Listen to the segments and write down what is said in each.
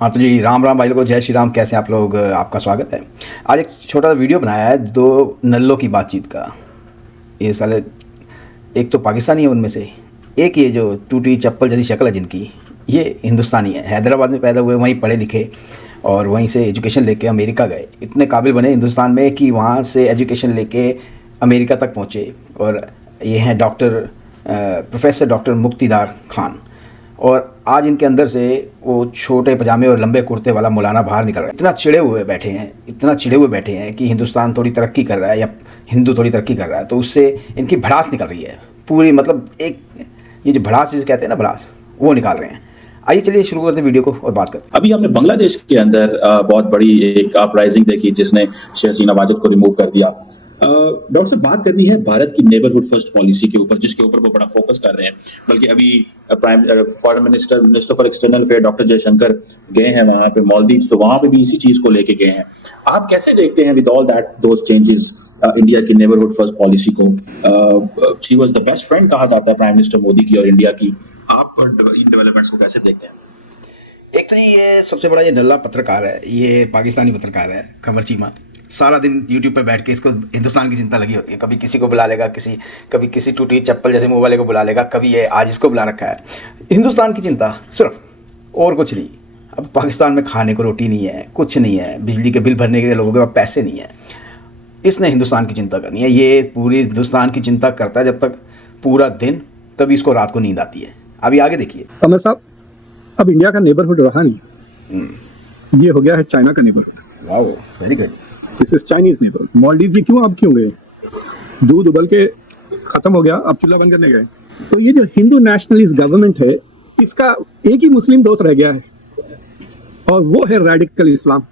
हाँ तो जी, राम राम भाई लोगों, जय श्री राम। कैसे हैं आप लोग? आपका स्वागत है। आज एक छोटा सा वीडियो बनाया है दो नल्लों की बातचीत का। ये साले एक तो पाकिस्तानी है उनमें से, एक ये जो टूटी चप्पल जैसी शक्ल है जिनकी, ये हिंदुस्तानी है। हैदराबाद में पैदा हुए, वहीं पढ़े लिखे और वहीं से एजुकेशन लेके अमेरिका गए। इतने काबिल बने हिंदुस्तान में कि वहाँ से एजुकेशन लेके अमेरिका तक पहुँचे। और ये हैं प्रोफेसर डॉक्टर मुक्तिदार खान। और आज इनके अंदर से वो छोटे पजामे और लंबे कुर्ते वाला मौलाना बाहर निकल रहा है। इतना चिड़े हुए बैठे हैं कि हिंदुस्तान थोड़ी तरक्की कर रहा है या हिंदू थोड़ी तरक्की कर रहा है, तो उससे इनकी भड़ास निकल रही है पूरी। मतलब एक ये जो भड़ास जिसे कहते हैं ना, भड़ास, वो निकाल रहे हैं। आइए चलिए शुरू करते हैं वीडियो को और बात करते हैं। अभी हमने बांग्लादेश के अंदर बहुत बड़ी एक अपराइजिंग देखी जिसने शेख हसीना वाजिद को रिमूव कर दिया। डॉक्टर साहब, बात करनी है भारत की नेबरहुड फर्स्ट पॉलिसी के ऊपर, जिसके ऊपर वो बड़ा फोकस कर रहे हैं। बल्कि अभी foreign minister for external affair doctor Jaishankar गए हैं वहां पे मालदीव, तो वहां पे भी इसी चीज को लेके गए हैं। आप कैसे देखते हैं with all that those changes India की नेबरहुड फर्स्ट पॉलिसी को? She was the best friend कहा जाता है प्राइम मिनिस्टर मोदी की और इंडिया की। आप इन डेवलपमेंट्स को कैसे देखते हैं? एक तो ये सबसे बड़ा ये नल्ला पत्रकार है, ये पाकिस्तानी पत्रकार है खबर चीमा। सारा दिन यूट्यूब पे बैठ के इसको हिंदुस्तान की चिंता लगी होती है। कभी किसी को बुला लेगा, कभी किसी टूटी चप्पल जैसे मुंह वाले को बुला लेगा, कभी ये आज इसको बुला रखा है। हिंदुस्तान की चिंता सिर्फ, और कुछ नहीं। अब पाकिस्तान में खाने को रोटी नहीं है, कुछ नहीं है, बिजली के बिल भरने के लिए लोगों के पास पैसे नहीं है। इसने हिंदुस्तान की चिंता करनी है। ये पूरी हिंदुस्तान की चिंता करता है जब तक पूरा दिन, तभी इसको रात को नींद आती है। अभी आगे देखिए अमर साहब, अब इंडिया का नेबरहुड रहा नहीं, ये हो गया है चाइना का neighbourhood. Wow, very good. This is Chinese neighbourhood. Maldives ये क्यों गए? दूध उबल के खत्म हो गया, अब चूल्हा बंद करने गए। तो ये जो हिंदू नेशनलिस्ट गवर्नमेंट है, इसका एक ही मुस्लिम दोस्त रह गया है, और वो है रेडिकल इस्लाम।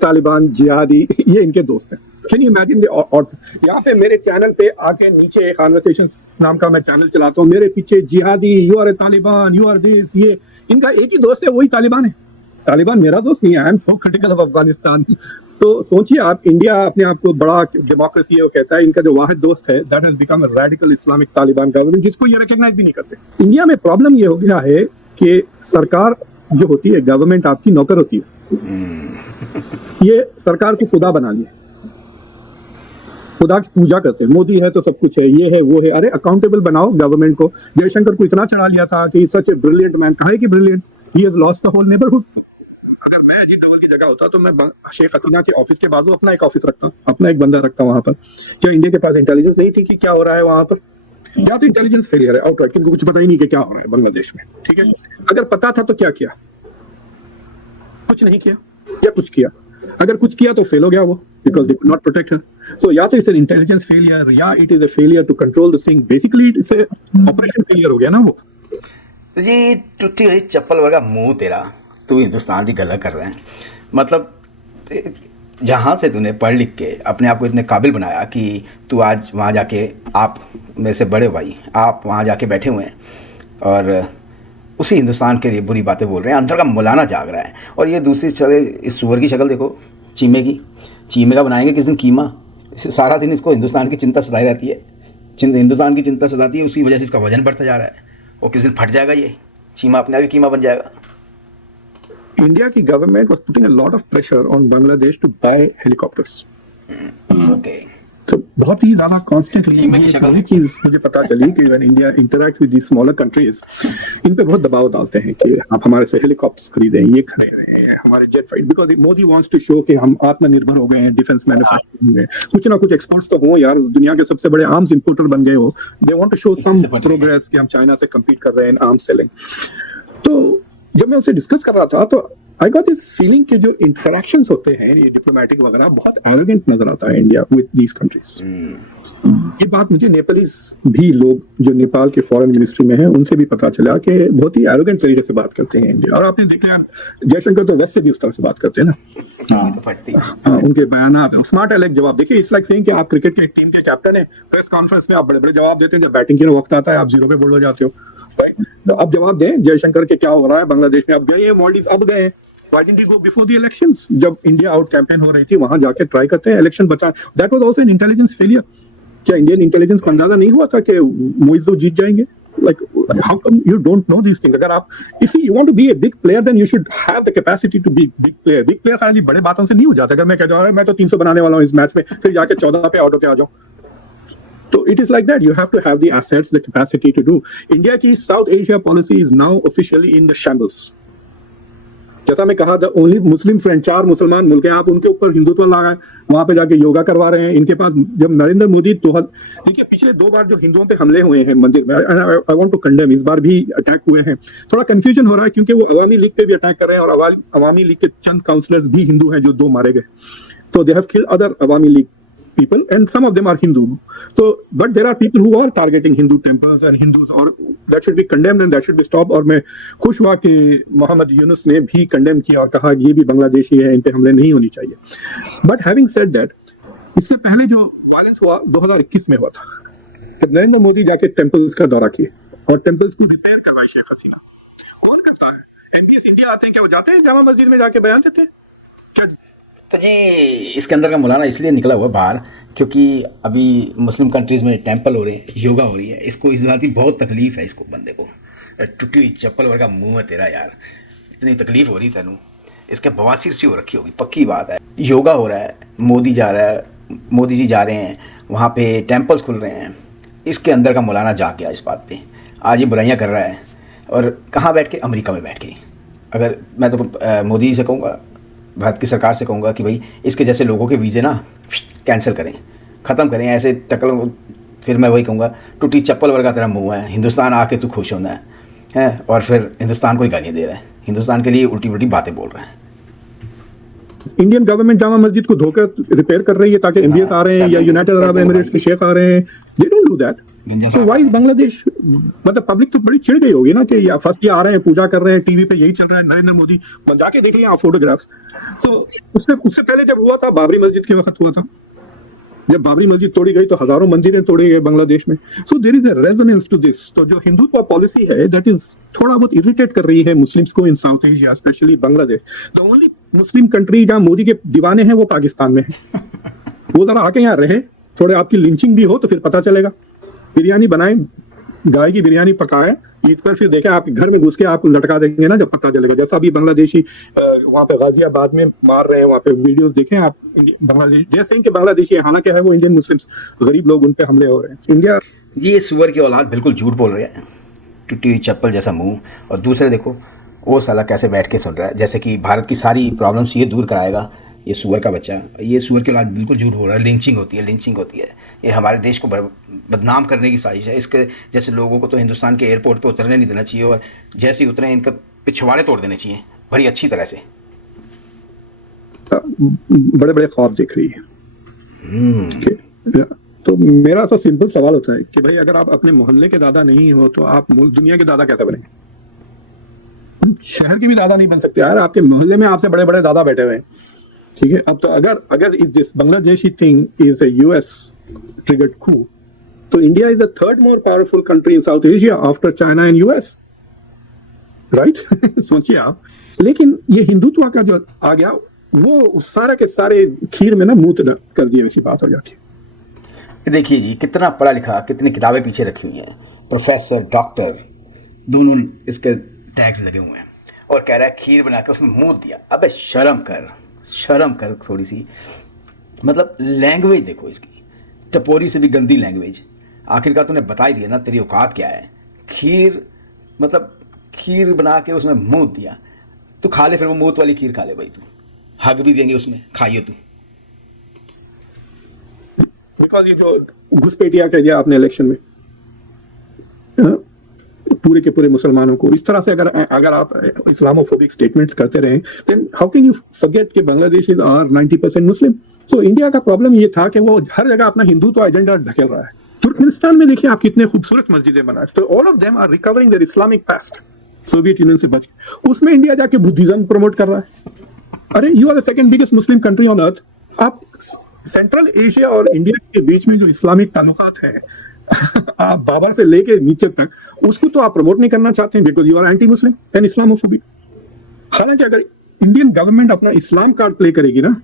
तालिबान, जिहादी, ये इनके दोस्त हैं। Can you imagine? और यहाँ पे मेरे चैनल पे आके नीचे कॉन्वर्सेशंस नाम का मैं चैनल चलाता हूँ, मेरे पीछे जिहादी, you are a Taliban, you are this, ये इनका एक ही दोस्त है, वही तालिबान है। तालिबान मेरा दोस्त नहीं है। I am so critical of Afghanistan. तो सोचिए आप, इंडिया अपने आप को बड़ा डेमोक्रेसी है वो कहता है, इनका जो वाहिद दोस्त है that has become a radical Islamic Taliban government, जिसको ये रिकॉग्नाइज भी नहीं करते। इंडिया में प्रॉब्लम ये हो गया है कि सरकार जो होती है, गवर्नमेंट आपकी नौकर होती है। ये सरकार को खुदा बना लिया, खुदा की पूजा करते हैं। मोदी है तो सब कुछ है, ये है वो है। अरे अकाउंटेबल बनाओ गवर्नमेंट को। जयशंकर को इतना चढ़ा लिया था कि सच ए ब्रिलियंट मैन। कहा है कि brilliant, he has lost the whole neighbourhood. अगर मैं अजीत डोभाल की जगह होता तो मैं शेख हसीना के ऑफिस के बाजू अपना एक ऑफिस रखता, अपना एक बंदा रखता वहां पर। क्या इंडिया के पास इंटेलिजेंस नहीं थी कि क्या हो रहा है वहां पर? या तो इंटेलिजेंस फेलियर है आउटराइट, किनको कुछ पता ही नहीं कि क्या हो रहा है बांग्लादेश में। ठीक है, अगर पता था तो क्या किया? कुछ नहीं किया, या कुछ किया? अगर कुछ किया तो फेल हो गया वो, because they could not protect her. So या तो इट्स एन इंटेलिजेंस फेलियर, या it is a failure to control the thing. Basically it is operation failure हो गया ना वो। जी, टूटी हुई चप्पल वर्गा मुंह तेरा, तू हिंदुस्तान की गलत कर रहा है। मतलब जहाँ से तूने पढ़ लिख के अपने आप को इतने काबिल बनाया कि तू आज वहाँ जाके, आप मेरे से बड़े भाई, आप वहाँ जाके बैठे हुए हैं और उसी हिंदुस्तान के लिए बुरी बातें बोल रहे हैं। अंदर का मौलाना जाग रहा है। और ये दूसरी चले, इस सुअर की शक्ल देखो, चीमे का बनाएंगे किस दिन कीमा। सारा दिन इसको हिंदुस्तान की चिंता सताई रहती है, हिंदुस्तान की चिंता सताती है। उसकी वजह से इसका वजन बढ़ता जा रहा है, और किस दिन फट जाएगा ये चीमा, अपने आप ही कीमा बन जाएगा। India की government was putting a lot of pressure on Bangladesh to buy helicopters. Okay. तो बहुत ही ज्यादा कॉन्स्टेंटली ये चीज मुझे पता चली कि when India interacts with these smaller countries, इन पे बहुत दबाव डालते हैं कि आप हमारे से हेलीकॉप्टर्स खरीदें, ये खरीदें, हमारे jet fight, because Modi wants to show कि हम आत्मनिर्भर हो गए हैं, डिफेंस मैन्युफैक्चरिंग में कुछ ना कुछ एक्सपोर्ट्स तो हो यार, दुनिया के सबसे बड़े आर्म्स इंपोर्टर बन गए हो। They want to show some progress कि हम चाइना से कम्पीट कर रहे हैं इन आर्म्स सेलिंग। तो जब मैं उससे डिस्कस कर रहा था तो आई गॉट दिस फीलिंग कि जो इंटरेक्शंस होते हैं ये डिप्लोमेटिक वगैरह, बहुत एरोगेंट नजर आता है इंडिया विद दीज कंट्रीज। ये बात मुझे नेपालीज भी, लोग जो नेपाल के फॉरेन मिनिस्ट्री में हैं, उनसे भी पता चला कि बहुत ही एरोगेंट तरीके से बात करते हैं इंडिया। और आपने देखा जयशंकर तो वैसे भी उस तरह से बात करते हैं ना। उनके बयान स्मार्ट अलग जवाब देखिए। इट्स लाइक सेइंग कि आप क्रिकेट की टीम के कैप्टन है, प्रेस कॉन्फ्रेंस में आप बड़े बड़े जवाब देते हैं, जब बैटिंग के वक्त आता है आप जीरो पे बोल हो जाते हो। तो अब जवाब दें जयशंकर के क्या हो रहा है बांग्लादेश में। अब गए मालदीव, अब गए, why didn't you go before the elections? जब इंडिया आउट कैंपेन हो रही थी, वहां जाके ट्राई करते हैं इलेक्शन बचा। That was also an intelligence failure. क्या इंडियन इंटेलिजेंस को अंदाजा नहीं हुआ था कि मोइजो जीत जाएंगे? like how come you don't know these things? अगर आप if you want to be a big player, then you should have the capacity to be big player. Big player खाली बड़े बातों से नहीं हो जाता. अगर मैं कह दूं मैं तो 300 बनाने वाला हूँ इस मैच में, फिर जाके 14 पे आउट होके आ जाऊं, तो it is like that. You have to have the assets, the capacity to do. India की South Asia policy is now officially in the shambles. जैसा मैं कहा, द ओनली मुस्लिम फ्रेंड, 4 मुसलमान मुल्क हैं, आप उनके ऊपर हिंदुत्व लगाए, वहां पे जाके योगा करवा रहे हैं. इनके पास जब नरेंद्र मोदी देखिए पिछले 2 बार जो हिंदुओं पे हमले हुए हैं मंदिर में, आई वांट टू कंडेम, इस बार भी अटैक हुए हैं. थोड़ा कंफ्यूजन हो रहा है क्योंकि वो अवामी लीग पे भी अटैक कर रहे हैं और अवामी लीग के चंद काउंसलर्स भी हिंदू हैं जो 2 मारे गए. तो they have killed other Awami league people and some of them are Hindu. So but there are people who are targeting Hindu temples and Hindus, or that should be condemned and that should be stopped. और मैं खुश हुआ कि मोहम्मद यूनुस ने भी condemn किया और कहा ये भी बांग्लादेशी है, इन पे हमले नहीं होनी चाहिए. But having said that, इससे पहले जो वायलेंस हुआ 2021 में हुआ था, जब नरेंद्र मोदी जाके टेम्पल्स का दौरा किए और टेम्पल्स को रिपेयर करवाई शेख हसीना. कौन करता है? एनबीएस इंडिया आते हैं क्या? वो जाते हैं जामा मस्जिद में जाके बयान देते हैं क्या? तो जी इसके अंदर का मौलाना इसलिए निकला हुआ बाहर क्योंकि अभी मुस्लिम कंट्रीज़ में टेंपल हो रहे हैं, योगा हो रही है. इसको इस बात की बहुत तकलीफ है, इसको बंदे को. टूटी हुई चप्पल वर्गा मुंह है तेरा यार, इतनी तकलीफ हो रही तेनू, इसके बवासीर सी हो रखी होगी, पक्की बात है. योगा हो रहा है, मोदी जा रहा है, मोदी जी जा रहे हैं, वहाँ पे टेम्पल्स खुल रहे हैं. इसके अंदर का मौलाना जा गया इस बात पे, आज ये बुराइयाँ कर रहा है. और कहाँ बैठ के? अमेरिका में बैठ के. अगर मैं तो मोदी जी से कहूँगा, भारत की सरकार से कहूँगा कि भाई इसके जैसे लोगों के वीज़े ना कैंसिल करें, ख़त्म करें. ऐसे टकल, फिर मैं वही कहूँगा टूटी चप्पल वर्गा तेरा मुँह है, हिंदुस्तान आके तू खुश होना है और फिर हिंदुस्तान को ही गालियाँ दे रहा है, हिंदुस्तान के लिए उल्टी उल्टी बातें बोल रहा है. इंडियन गवर्नमेंट जामा मस्जिद को धोकर रिपेयर कर रही है ताकि एमबीएस आ रहे हैं या यूनाइटेड अरब एमिरेट्स के शेख आ रहे हैं. They don't do that. So why is Bangladesh? मतलब पब्लिक तो बड़ी चिढ़ गई होगी ना कि फर्स्ट ये आ रहे हैं, पूजा कर रहे हैं, टीवी पे यही चल रहा है, नरेंद्र मोदी. जाके देख लिया आप फोटोग्राफ्स. सो उससे पहले जब हुआ था बाबरी मस्जिद के वक्त हुआ था, जब बाबरी मस्जिद तोड़ी गई तो हजारों मंदिरें तोड़ी गई बांग्लादेश में. So there is a resonance to this. तो जो हिंदुत्व पॉलिसी है दैट इज थोड़ा बहुत इरिटेट कर रही है मुस्लिम्स को in South Asia, specially Bangladesh. The only Muslim country जहां मोदी के दीवाने हैं वो पाकिस्तान में है. वो जरा आके यहाँ रहे, थोड़े आपकी लिंचिंग भी हो तो फिर पता चलेगा. बिरयानी बनाए, गाय की बिरयानी पकाए, ईद पर फिर देखें आप घर में घुस के आपको लटका देंगे ना, जब पता चलेगा. जैसा अभी बांग्लादेशी वहाँ पे गाजियाबाद में मार रहे हैं, वहाँ पे वीडियोस देखें आप. बांग्लादेश जैसे कि बांग्लादेशी हालांकि है वो इंडियन मुस्लिम्स, गरीब लोग, उन पे हमले हो रहे हैं. इंडिया ये सुअर की औलाद बिल्कुल झूठ बोल रहे हैं, टूटी हुई चप्पल जैसा मुंह. और दूसरे देखो वो साला कैसे बैठ के सुन रहा है, जैसे कि भारत की सारी प्रॉब्लम्स ये दूर कराएगा. ये सुअर का बच्चा, ये सुअर की औलाद बिल्कुल झूठ बोल रहा है. लिंचिंग होती है, लिंचिंग होती है. ये हमारे देश को बदनाम करने की साजिश है. इसके जैसे लोगों को तो हिंदुस्तान के एयरपोर्ट पे उतरने नहीं देना चाहिए, और जैसे ही उतरे इनका पिछवाड़े तोड़ देने चाहिए बड़ी अच्छी तरह से. बड़े बड़े ख्वाब देख रही है. तो मेरा ऐसा सिंपल सवाल होता है कि भाई अगर आप अपने मोहल्ले के दादा नहीं हो तो आप दुनिया के दादा कैसे बनेंगे? शहर के भी दादा नहीं बन सकते यार, आपके मोहल्ले में आपसे बड़े बड़े दादा बैठे हुए हैं. ठीक है. अब तो अगर इस this Bangladeshi thing is a US triggered coup, तो India is the third more powerful country in South Asia after China and US, right? सोचिए आप. लेकिन ये हिंदुत्व का जो आ गया वो सारा के सारे खीर में ना मूत कर दिए, वैसी बात हो जाती है. देखिए जी कितना पढ़ा लिखा, कितनी किताबें पीछे रखी हुई हैं, प्रोफेसर डॉक्टर दोनों इसके टैग्स लगे हुए हैं, और कह रहा है खीर बना के उसमें मूत दिया. अबे शर्म कर थोड़ी सी. मतलब लैंग्वेज देखो इसकी, टपोरी से भी गंदी लैंग्वेज. आखिरकार तूने बता ही दिया ना तेरी औकात क्या है. खीर मतलब खीर बना के उसमें मूत दिया. तू खा ले, फिर वो मूत वाली खीर खा ले भाई. तू हक भी देंगे उसमें, खाइए तू. बिकॉज ये जो घुसपैठिया कह दिया आपने इलेक्शन में पूरे के पूरे मुसलमानों को, इस तरह से अगर आप इस्लामोफोबिक स्टेटमेंट्स करते रहे, then how can you forget कि Bangladesh is are 90% Muslim. So India का प्रॉब्लम ये था कि वो हर जगह अपना हिंदुत्व एजेंडा ढकेल रहा है. तुर्कमेनिस्तान में देखिए आप कितने खूबसूरत मस्जिदें बनाए, तो all of them are recovering their Islamic past. Soviet Union से बच के उसमें इंडिया जाके बुद्धिज्म प्रमोट कर रहा है. अरे you are the second biggest Muslim country on earth. आप सेंट्रल एशिया और इंडिया के बीच में जो इस्लामिक ताल्लुकात है, आप बाबर से लेके नीचे तक, उसको तो आप प्रमोट नहीं करना चाहते हैं because you are anti Muslim and Islamophobic. हालांकि अगर इंडियन गवर्नमेंट अपना इस्लाम कार्ड प्ले करेगी ना,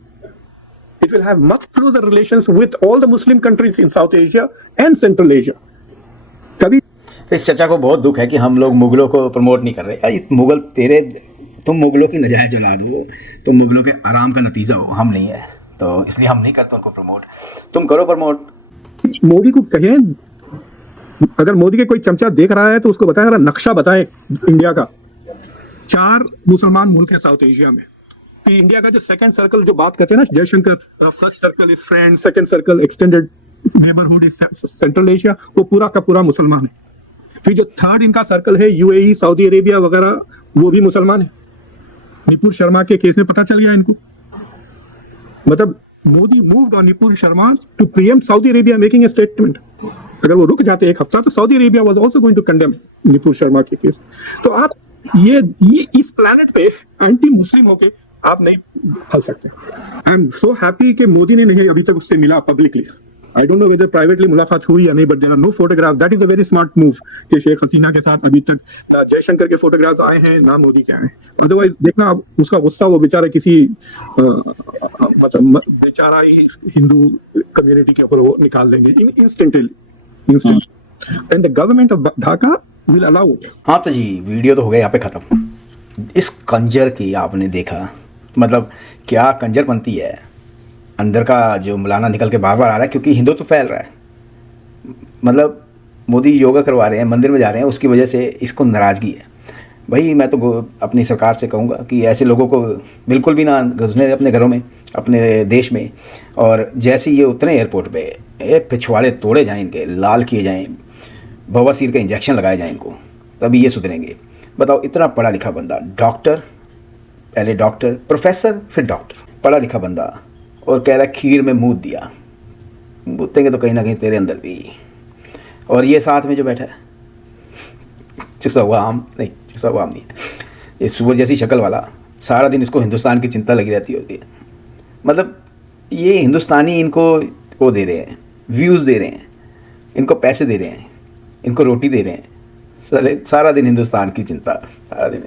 it will have much closer relations with all the Muslim countries in South Asia and Central Asia. कभी तो इस चचा को बहुत दुख है कि हम लोग मुगलों को प्रमोट नहीं कर रहे। यार मुगल तेरे, तुम मुगलों की नजायज औलाद हो, तुम मुगलों के आराम का नतीजा हो, हम नहीं है, तो इसलिए हम नहीं करते उनको प्रमोट। तुम करो प्रमोट। मोदी को कहें, अगर मोदी के कोई चमचा देख रहा है तो उसको बताए, जरा नक्शा बताए इंडिया का। 4 मुसलमान मुल्क है साउथ एशिया में, फिर इंडिया का जो सेकंड सर्कल जो बात करते हैं ना Jaishankar, first circle is friend, second circle extended neighbourhood is central Asia, वो पूरा का पूरा मुसलमान है। फिर जो थर्ड इनका सर्कल है यूएई, सऊदी अरेबिया वगैरह, वो भी मुसलमान है। निपुर शर्मा के केस में पता चल गया इनको। मतलब Modi moved on Nupur Sharma to preempt Saudi Arabia making a statement. अगर वो रुक जाते एक हफ्ता तो Saudi Arabia was also going to condemn Nupur Sharma के केस। तो आप ये इस प्लेनेट पे एंटी मुस्लिम होके आप नहीं हल सकते। आई एम सो हैप्पी कि मोदी ने नहीं अभी तक उससे मिला publicly. I don't know whether privately मुलाकात हुई या नहीं, but there are no photograph. That is a very smart move कि शेख हसीना के साथ अभी तक ना जयशंकर के फोटोग्राफ्स आए हैं ना मोदी के आए। अदरवाइज देखना आप उसका गुस्सा, वो बेचारा किसी मतलब बेचारा हिंदू कम्युनिटी के ऊपर वो निकाल लेंगे instantly. And the government of Dhaka will allow it. हाँ तो जी, वीडियो तो हो गया यहाँ पे ख़त्म। इस कंजर की आपने देखा, मतलब क्या कंजरपंती है। अंदर का जो मुलाना निकल के बार बार आ रहा है क्योंकि हिंदुत्व फैल रहा है। मतलब मोदी योगा करवा रहे हैं, मंदिर में जा रहे हैं, उसकी वजह से इसको नाराज़गी है। भाई मैं तो अपनी सरकार से कहूँगा कि ऐसे लोगों को बिल्कुल भी ना घुसने अपने घरों में, अपने देश में। और जैसे ये उतरे एयरपोर्ट पे, ये पिछवाड़े तोड़े जाएँ, इनके लाल किए जाएँ, बवासीर का इंजेक्शन लगाए जाएँ इनको, तभी ये सुधरेंगे। बताओ, इतना पढ़ा लिखा बंदा, डॉक्टर, पहले डॉक्टर, प्रोफेसर, फिर डॉक्टर, पढ़ा लिखा बंदा, और कह रहा है खीर में मूत दिया। मूतेंगे तो कहीं ना कहीं तेरे अंदर भी। और ये साथ में जो बैठा है चुसा हुआ आम, नहीं चुसा हुआ आम नहीं है, ये सूअर जैसी शक्ल वाला, सारा दिन इसको हिंदुस्तान की चिंता लगी रहती होती है। मतलब ये हिंदुस्तानी इनको वो दे रहे हैं, व्यूज़ दे रहे हैं, इनको पैसे दे रहे हैं, इनको रोटी दे रहे हैं, सारा दिन हिंदुस्तान की चिंता, सारा दिन।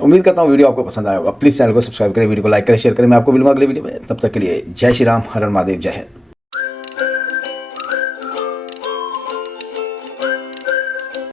उम्मीद करता हूँ वीडियो आपको पसंद आया होगा। प्लीज़ चैनल को सब्सक्राइब करें, वीडियो को लाइक करें, शेयर करें। मैं आपको मिलूंगा अगले वीडियो में। तब तक के लिए जय श्री राम, हर हर महादेव, जय हिंद।